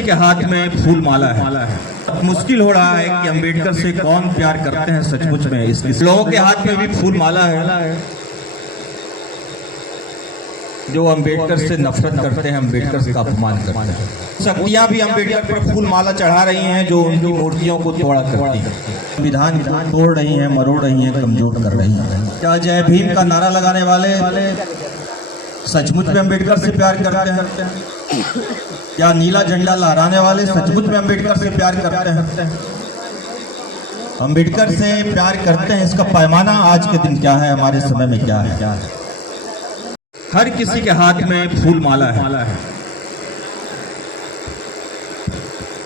किसी के हाथ में फूल माला है। मुश्किल हो रहा है कि अंबेडकर से कौन प्यार करते हैं सचमुच में। इस लोगों के हाथ में भी फूल माला है जो अंबेडकर से नफरत करते हैं, अंबेडकर का अपमान करते हैं। शक्तियां भी अंबेडकर पर फूल माला चढ़ा रही हैं जो उनकी मूर्तियों को तोड़ा करती हैं, संविधान को तोड़ रही हैं, मरोड़ रही हैं, कमजोर कर रही हैं। क्या जय भीम का नारा लगाने वाले सचमुच में अंबेडकर से प्यार करते हैं? क्या नीला झंडा लहराने वाले सचमुच में अंबेडकर से प्यार करते हैं? अंबेडकर से प्यार करते हैं, इसका पैमाना आज के दिन क्या है, हमारे समय में क्या है? हर किसी के हाथ में फूल माला है।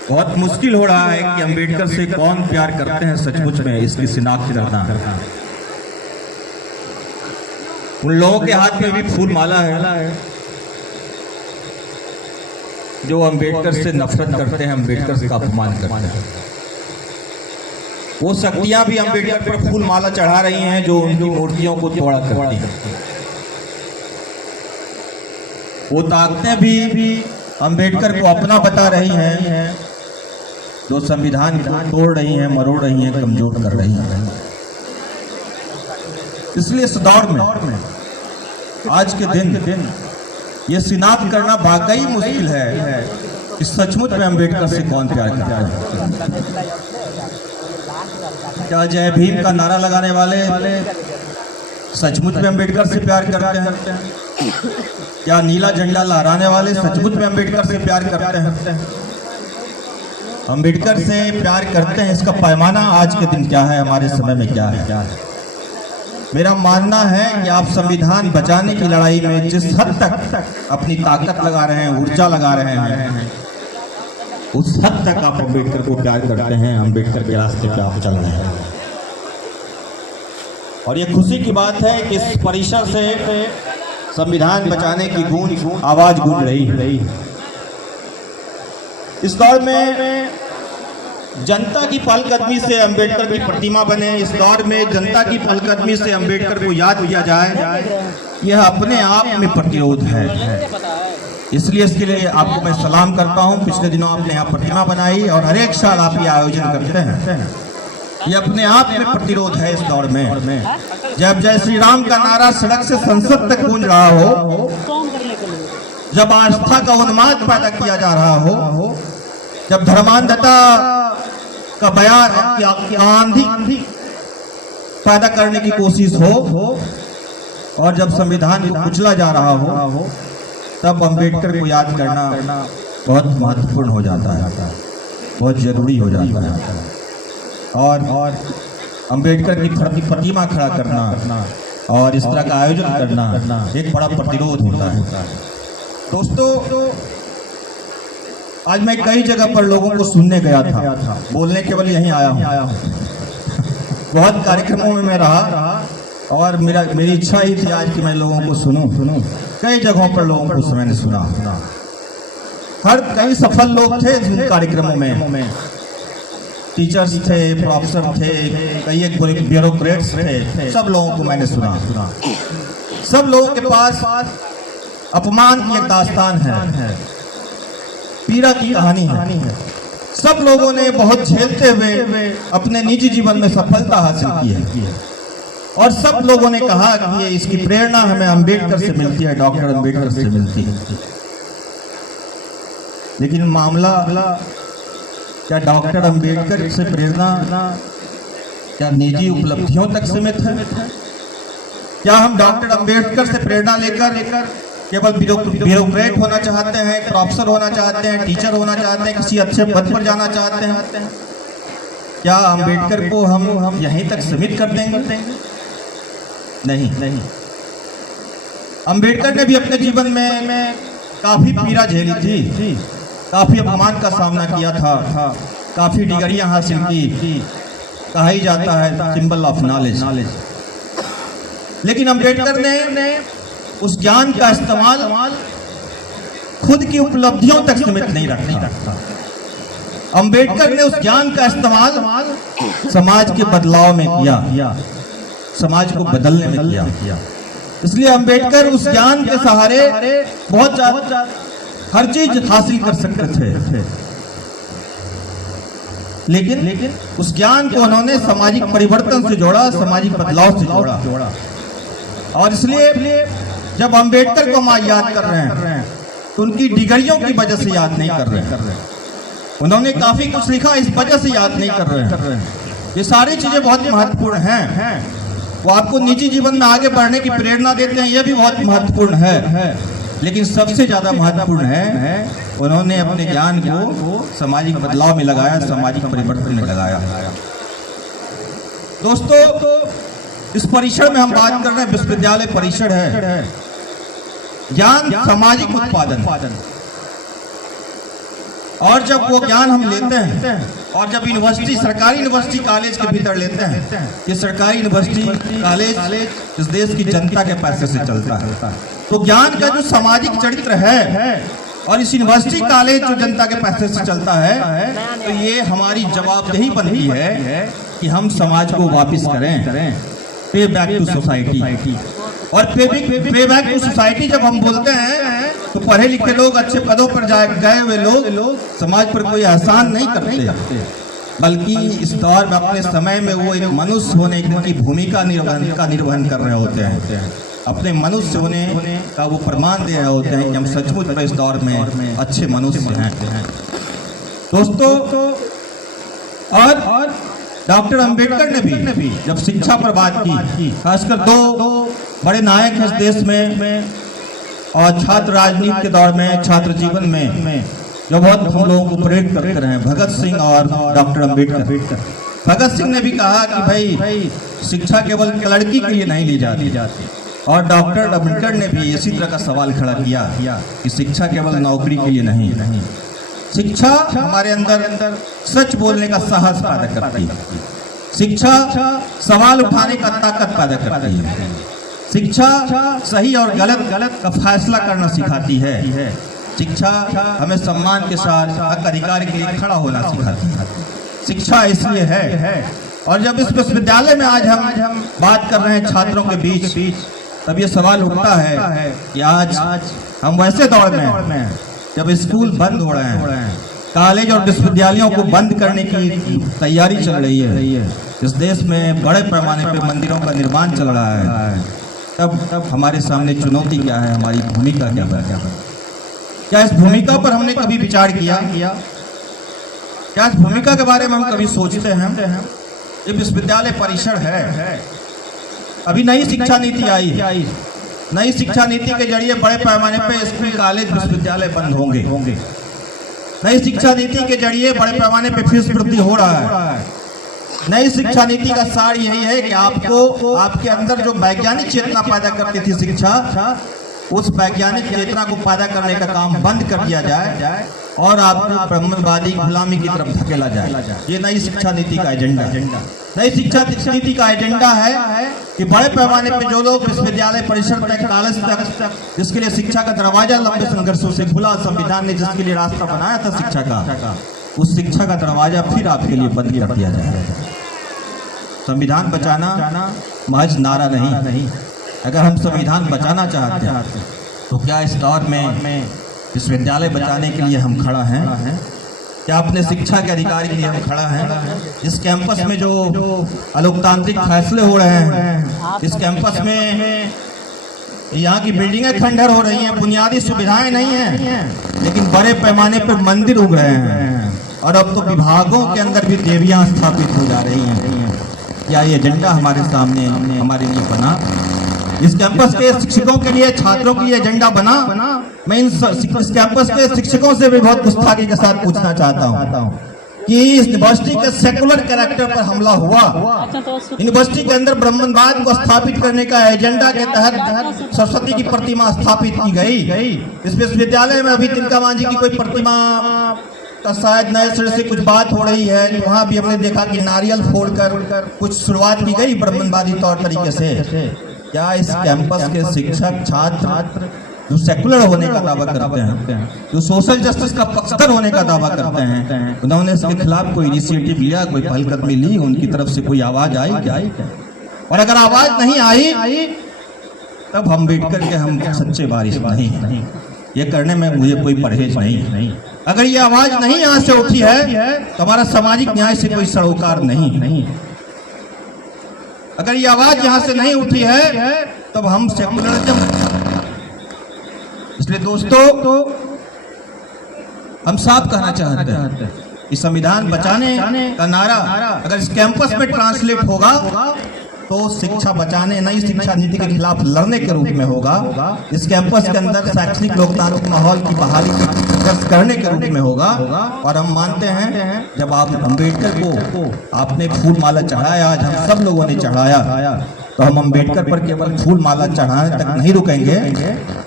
बहुत मुश्किल हो रहा है कि अंबेडकर से कौन प्यार करते हैं सचमुच में, इसकी शिनाख्त करना। उन लोगों के हाथ में भी फूल माला है जो अंबेडकर से नफरत करते हैं, अंबेडकर का अपमान करते हैं। वो शक्तियां भी अंबेडकर पर फूल माला चढ़ा रही हैं जो उनकी मूर्तियों को तोड़ा करती हैं। वो ताकतें भी अंबेडकर को अपना बता रही हैं जो संविधान को तोड़ रही हैं, मरोड़ रही हैं, कमजोर कर रही हैं। इसलिए इस दौर में आज के दिन ये शिनाख्त करना वाकई मुश्किल है कि सचमुच में अंबेडकर से कौन प्यार करता है। क्या जय भीम का नारा लगाने वाले सचमुच में अंबेडकर से प्यार करते हैं? क्या नीला झंडा लहराने वाले सचमुच में अंबेडकर से प्यार करते हैं? अंबेडकर से प्यार करते हैं, इसका पैमाना आज के दिन क्या है, हमारे समय में क्या है? मेरा मानना है कि आप संविधान बचाने की लड़ाई में जिस हद तक अपनी ताकत लगा रहे हैं, ऊर्जा लगा रहे हैं, उस हद तक आप अंबेडकर को प्यार करते हैं, अंबेडकर के रास्ते पे आप चल रहे हैं। और ये खुशी की बात है कि इस परिसर से संविधान बचाने की गूंज आवाज गूंज रही। इस दौर में जनता की पहलकदमी से अंबेडकर की प्रतिमा बने, इस दौर में जनता की पहलकदमी से अंबेडकर को याद किया जाए, यह अपने आप में प्रतिरोध है। इसलिए इसके लिए आपको मैं सलाम करता हूं। पिछले दिनों आपने यहाँ प्रतिमा बनाई और हर एक साल आप ये आयोजन करते हैं। ये अपने आप में प्रतिरोध है इस दौर में। जब जय श्री राम का नारा सड़क से संसद तक गूंज रहा हो, जब आस्था का उन्माद पैदा किया जा रहा हो, जब धर्मांधता का बयान आंधी पैदा करने की कोशिश हो और जब संविधान को कुचला जा रहा हो, तब अंबेडकर को याद करना बहुत महत्वपूर्ण हो जाता है, बहुत जरूरी हो जाता है। और अंबेडकर की प्रतिमा खड़ा करना और इस तरह का आयोजन करना एक बड़ा प्रतिरोध होता है। दोस्तों, आज मैं कई जगह पर लोगों को सुनने गया था, बोलने केवल यहीं आया हूँ। बहुत कार्यक्रमों में मैं रहा और मेरी इच्छा ही थी आज कि मैं लोगों को सुनूं। कई जगहों पर लोगों को मैंने सुना। कई सफल लोग थे इन कार्यक्रमों में। टीचर्स थे, प्रोफेसर थे, कई एक ब्यूरोक्रेट्स थे, सब लोगों को मैंने सुना। सब लोगों के पास अपमान की एक दास्तान है, पीड़ा की कहानी है। सब लोगों ने बहुत झेलते हुए अपने निजी जीवन में सफलता हासिल की है और सब लोगों ने कहा कि इसकी प्रेरणा हमें अंबेडकर से मिलती है, डॉक्टर अंबेडकर से मिलती है। लेकिन मामला क्या डॉक्टर अंबेडकर से प्रेरणा क्या निजी उपलब्धियों तक सीमित है? क्या हम डॉक्टर अंबेडकर से प्रेरणा लेकर केवल ब्यूरोक्रेट होना चाहते हैं, प्रोफेसर होना चाहते हैं, टीचर होना चाहते हैं, किसी अच्छे पद पर जाना चाहते हैं? क्या अंबेडकर को हम यहीं तक सीमित कर देंगे? नहीं। अंबेडकर ने भी अपने जीवन में काफी पीड़ा झेली थी, काफी अपमान का सामना किया था, काफी डिग्रियां हासिल की, कहा ही जाता है सिंबल ऑफ नॉलेज। लेकिन अंबेडकर ने उस ज्ञान का इस्तेमाल खुद की उपलब्धियों तक सीमित नहीं रखा। अंबेडकर ने उस ज्ञान का इस्तेमाल समाज के बदलाव में किया, समाज को बदलने में किया। इसलिए अंबेडकर उस ज्ञान के सहारे बहुत हर चीज हासिल कर सकते थे, लेकिन उस ज्ञान को उन्होंने सामाजिक परिवर्तन से जोड़ा, सामाजिक बदलाव से जोड़ा। और इसलिए जब अम्बेडकर को हम आज याद कर रहे हैं तो उनकी डिग्रियों की वजह से याद नहीं कर रहे हैं, उन्होंने काफी कुछ लिखा इस वजह से याद नहीं कर रहे हैं। ये सारी चीजें बहुत महत्वपूर्ण हैं, वो आपको निजी जीवन में आगे बढ़ने की प्रेरणा देते हैं, यह भी बहुत महत्वपूर्ण है, लेकिन सबसे ज्यादा महत्वपूर्ण है उन्होंने अपने ज्ञान को सामाजिक बदलाव में लगाया, सामाजिक परिवर्तन में लगाया। दोस्तों, इस परिसर में हम बात कर रहे हैं, विश्वविद्यालय परिसर है, ज्ञान सामाजिक उत्पादन। और जब वो ज्ञान हम लेते हैं और जब यूनिवर्सिटी, सरकारी यूनिवर्सिटी कॉलेज के भीतर लेते हैं, ये सरकारी यूनिवर्सिटी कॉलेज इस देश की जनता के पैसे से चलता है, तो ज्ञान का जो सामाजिक चरित्र है और इस यूनिवर्सिटी कॉलेज जो जनता के पैसे से चलता है, तो ये हमारी जवाबदेही बनती है कि हम समाज को वापस करें, पे बैक टू सोसाइटी। और पे बैक टू सोसाइटी जब हम बोलते हैं तो पढ़े लिखे लोग, अच्छे पदों पर गए हुए लोग समाज पर कोई एहसान नहीं करते, बल्कि इस दौर में अपने समय में वो एक मनुष्य होने की भूमिका निर्वहन कर रहे होते हैं, अपने मनुष्य होने का वो प्रमाण दे रहे होते हैं कि हम सचमुच में इस दौर में अच्छे मनुष्य हैं। दोस्तों, और डॉक्टर अंबेडकर ने भी जब शिक्षा पर बात की, खासकर दो बड़े नायक हैं इस देश में और छात्र राजनीति के दौर में, छात्र जीवन में जो बहुत हम लोगों को प्रेरित करते रहे, भगत सिंह और डॉक्टर अंबेडकर। भगत सिंह ने भी कहा कि भाई शिक्षा केवल लड़की के लिए नहीं ली जाती, और डॉक्टर अंबेडकर ने भी इसी तरह का सवाल खड़ा किया कि शिक्षा केवल नौकरी के लिए नहीं, शिक्षा हमारे अंदर सच बोलने का साहस पैदा करती है, शिक्षा सवाल उठाने का ताकत पैदा करती है, शिक्षा सही और गलत का फैसला करना सिखाती है, शिक्षा हमें सम्मान के साथ हक अधिकार के लिए खड़ा होना सिखाती है। शिक्षा इसलिए है, और जब इस विश्वविद्यालय में आज हम बात कर रहे हैं छात्रों के बीच, तब ये सवाल उठता है कि आज हम वैसे दौर में जब स्कूल बंद हो रहे हैं, कॉलेज और विश्वविद्यालयों को बंद करने की तैयारी चल रही है, इस देश में बड़े पैमाने पर मंदिरों का निर्माण चल रहा है, तब हमारे सामने चुनौती क्या है, हमारी भूमिका क्या है? क्या इस भूमिका पर हमने कभी विचार किया? क्या इस भूमिका के बारे में हम कभी सोचते हैं? ये विश्वविद्यालय परिसर है, अभी नई शिक्षा नीति आई, नई शिक्षा नीति के जरिए बड़े पैमाने पर स्कूल कॉलेज विश्वविद्यालय बंद होंगे, नई शिक्षा नीति के जरिए बड़े पैमाने पर फीस वृद्धि हो रहा है। नई शिक्षा नीति का सार यही है कि आपको आपके अंदर जो वैज्ञानिक चेतना पैदा करती थी शिक्षा, उस वैज्ञानिक चेतना को पैदा करने का काम बंद कर दिया जाए और आपको ब्रह्मवादी गुलामी की तरफ धकेला जाए। ये नई शिक्षा नीति का एजेंडा। नई शिक्षा नीति का एजेंडा है कि बड़े पैमाने पे जो लोग विश्वविद्यालय परिसर तक, कॉलेज तक, जिसके लिए शिक्षा का दरवाजा लंबे संघर्षों से खुला, संविधान ने जिसके लिए रास्ता बनाया था शिक्षा का, उस शिक्षा का दरवाजा फिर आपके लिए बंद कर दिया जाएगा। संविधान बचाना महज नारा नहीं, अगर हम संविधान बचाना चाहते हैं तो क्या इस दौर में विश्वविद्यालय बचाने के लिए हम खड़ा हैं? क्या अपने शिक्षा के अधिकार के लिए हम खड़ा हैं? इस कैंपस में जो अलोकतांत्रिक फैसले हो रहे हैं, इस कैंपस में यहाँ की बिल्डिंगें खंडहर हो रही हैं, बुनियादी सुविधाएं नहीं हैं, लेकिन बड़े पैमाने पर मंदिर उग रहे हैं और अब तो विभागों के अंदर भी देवियां स्थापित हो जा रही हैं। क्या ये एजेंडा हमारे सामने हमारे लिए बना? इस कैंपस के शिक्षकों के लिए, छात्रों के लिए एजेंडा बना? मैं इस कैंपस के शिक्षकों से भी बहुत गुस्ताखी के साथ पूछना चाहता हूँ कि इस यूनिवर्सिटी के सेकुलर कैरेक्टर पर हमला हुआ, यूनिवर्सिटी के अंदर ब्राह्मणवाद को स्थापित करने का एजेंडा के तहत सरस्वती की प्रतिमा स्थापित की गई। इस विश्वविद्यालय में अभी तिलका मांझी की कोई प्रतिमा का शायद नए सिरे से कुछ बात हो रही है, तो वहाँ भी हमने देखा कि नारियल फोड़कर कुछ शुरुआत की गई ब्राह्मणवादी तौर तरीके से। क्या इस कैंपस के शिक्षक, छात्र जो सेकुलर होने का दावा करते हैं, जो सोशल जस्टिस का पक्षधर होने का दावा करते हैं, उन्होंने इसके खिलाफ कोई इनिशिएटिव लिया, कोई पहलकदमी ली? उनकी तरफ से कोई आवाज आई क्या? और अगर आवाज नहीं आई तब अम्बेडकर के हम सच्चे वारिस नहीं। ये करने में मुझे कोई परहेज नहीं। अगर ये आवाज नहीं यहाँ से उठी है तो हमारा सामाजिक न्याय से कोई सरोकार नहीं। अगर ये आवाज यहाँ से नहीं उठी है तब हम सेकुलरिज्म। इसलिए दोस्तों हम साफ कहना चाहते हैं कि संविधान बचाने का नारा अगर इस कैंपस में ट्रांसलेट होगा तो शिक्षा बचाने, नई शिक्षा नीति के खिलाफ लड़ने के रूप में होगा। इस कैंपस के अंदर शैक्षणिक लोकतांत्रिक माहौल की बहाली करने के रूप में होगा। और हम मानते हैं जब आप अम्बेडकर को आपने फूल माला चढ़ाया, आज हम सब लोगों ने चढ़ाया, तो हम अम्बेडकर पर केवल फूल माला चढ़ाने तक नहीं रुकेंगे।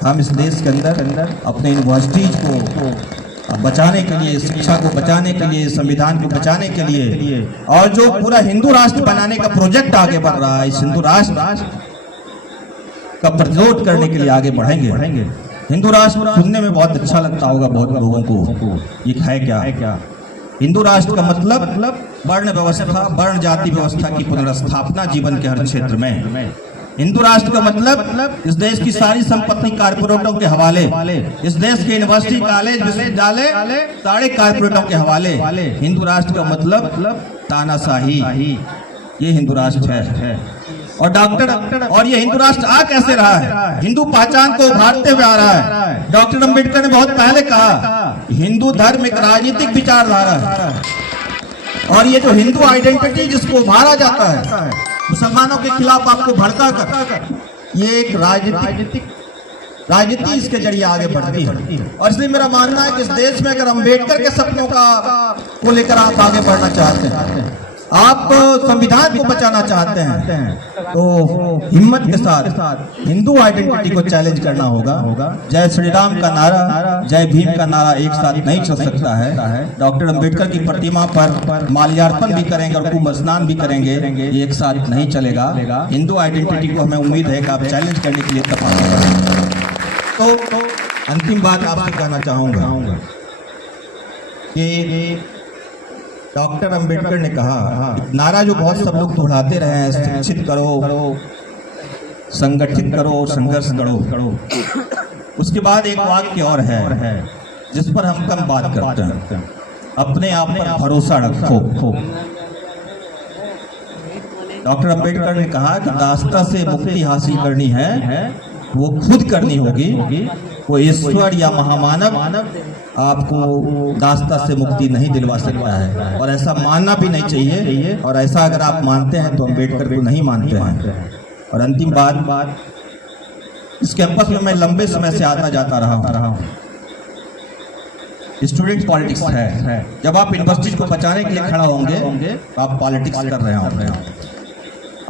हम इस देश के अंदर अपने यूनिवर्सिटीज को बचाने के लिए, शिक्षा को बचाने के लिए, संविधान को बचाने के लिए और जो पूरा हिंदू राष्ट्र बनाने का प्रोजेक्ट आगे बढ़ रहा है, इस हिंदू राष्ट्र का प्रतिरोध करने के लिए आगे बढ़ेंगे। हिंदू राष्ट्र सुनने में बहुत अच्छा लगता होगा बहुत लोगों को, ये है क्या? हिंदू राष्ट्र का मतलब वर्ण व्यवस्था, वर्ण जाति व्यवस्था की पुनर्स्थापना जीवन के हर क्षेत्र में। हिंदू राष्ट्र का मतलब इस देश की सारी संपत्ति कारपोरेटों के हवाले, इस देश के यूनिवर्सिटी, कॉलेज, विश्वविद्यालय सारे कारपोरेटों के हवाले। हिंदू राष्ट्र का मतलब तानाशाही, ये हिंदू राष्ट्र है। और ये हिंदू राष्ट्र आ कैसे रहा है? हिंदू पहचान को उभारते हुए आ रहा है। डॉक्टर अम्बेडकर ने बहुत पहले कहा हिंदू धर्म एक राजनीतिक विचारधारा है, और ये जो हिंदू आइडेंटिटी जिसको उभारा जाता है मुसलमानों के खिलाफ आपको भड़का कर, ये एक राजनीति इसके जरिए आगे बढ़ती है। और इसलिए मेरा मानना है कि इस देश में अगर अम्बेडकर के सपनों को लेकर आप आगे बढ़ना चाहते हैं, आप संविधान को बचाना चाहते हैं, तो हिम्मत के साथ हिंदू आइडेंटिटी को चैलेंज करना होगा। जय श्री राम का नारा, जय भीम का नारा एक साथ नहीं चल सकता है। डॉक्टर अंबेडकर की प्रतिमा पर माल्यार्पण भी करेंगे और कुंभ स्नान भी करेंगे, ये एक साथ नहीं चलेगा। हिंदू आइडेंटिटी को हमें उम्मीद है कि आप चैलेंज करने के लिए तपाएंगे। तो अंतिम बात आपसे कहना चाहूंगा कि डॉक्टर अंबेडकर ने कहा, नारा जो बहुत सब लोग दोहराते रहे हैं, शिक्षित करो, संगठित करो, संघर्ष करो, उसके बाद एक वाक्य और है जिस पर हम कम बात करते हैं, अपने आप पर भरोसा रखो। डॉक्टर अंबेडकर ने कहा कि दास्ता से मुक्ति हासिल करनी है वो खुद करनी होगी, वो ईश्वर या महामानव आपको दास्ता से मुक्ति नहीं दिलवा सकता है, और ऐसा मानना भी नहीं चाहिए। और ऐसा अगर आप मानते हैं तो अम्बेडकर को नहीं मानते हैं। और अंतिम बात, इस कैंपस में मैं लंबे समय से आता जाता रहा हूँ। स्टूडेंट पॉलिटिक्स है। जब आप यूनिवर्सिटी को बचाने के लिए खड़ा होंगे तो आप पॉलिटिक्स कर रहे होंगे।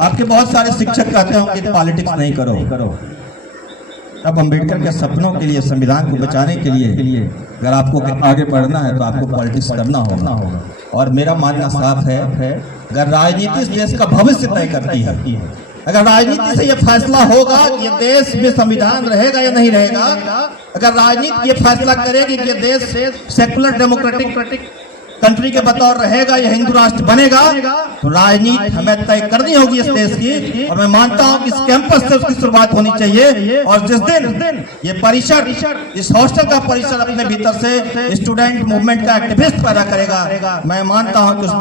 आपके बहुत सारे शिक्षक कहते होंगे कि पॉलिटिक्स नहीं करो। अब अम्बेडकर के सपनों के लिए, संविधान को बचाने के लिए अगर आपको आगे बढ़ना है तो आपको पॉलिटिक्स करना होगा। और मेरा मानना साफ है, अगर राजनीति इस देश का भविष्य तय करती है, अगर राजनीति से ये फैसला होगा कि ये देश में संविधान रहेगा या नहीं रहेगा, अगर राजनीति ये फैसला करेगी कि ये देश सेकुलर डेमोक्रेटिक कंट्री के बतौर रहेगा या हिंदू राष्ट्र बनेगा, तो राजनीति हमें तय करनी होगी इस देश की। और मैं मानता हूं कि इस कैंपस से उसकी शुरुआत होनी चाहिए। और जिस दिन ये परिसर, इस हॉस्टल का परिसर अपने भीतर से स्टूडेंट मूवमेंट का एक्टिविस्ट पैदा करेगा, मैं मानता हूं कि उस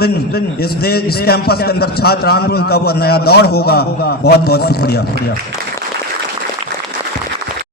दिन इस कैंपस के अंदर छात्र आंदोलन का वो नया दौर होगा। बहुत बहुत शुक्रिया।